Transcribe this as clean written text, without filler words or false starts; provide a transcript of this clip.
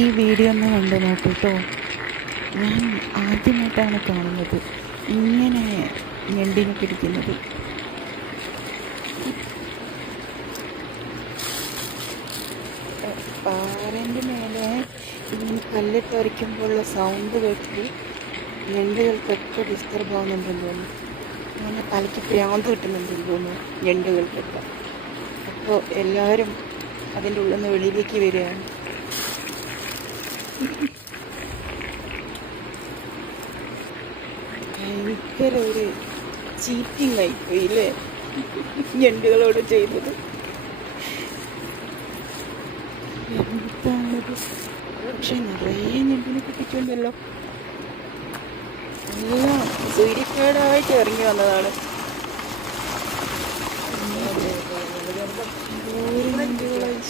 ഈ വീഡിയോ ഒന്ന് കണ്ടു നോക്കൂട്ടോ. ഞാൻ ആദ്യമായിട്ടാണ് കാണുന്നത് ഇങ്ങനെ ഞണ്ടിനെ പിടിക്കുന്നത്. പാറേൻ്റെ മേലെ ഇങ്ങനെ കല്ലിട്ട് വരയ്ക്കുമ്പോഴുള്ള സൗണ്ട് കേട്ടിട്ട് ഞണ്ടുകൾക്കൊക്കെ ഡിസ്റ്റർബ് ആവുന്നുണ്ടെന്ന് തോന്നുന്നു. അങ്ങനെ തലയ്ക്ക് പ്രാന്ത് കിട്ടുന്നുണ്ടെന്ന് തോന്നുന്നു ഞണ്ടുകൾക്കൊക്കെ. അപ്പോൾ എല്ലാവരും അതിൻ്റെ ഉള്ളിൽ നിന്ന് വെളിയിലേക്ക് വരികയാണ്. ഭയങ്കര ഒരു ചീറ്റിംഗ് ആയിപ്പോയി അല്ലേ ഞണ്ടുകളോട് ചെയ്തത്. എന്താണത്? പക്ഷെ നിറയെ ഞണ്ടിനെ കിട്ടിയിട്ടുണ്ടല്ലോ. എല്ലാം സൂര്യക്കേടായിട്ട് ഇറങ്ങി വന്നതാണ്. ഓരോ ഞണ്ടുകളായി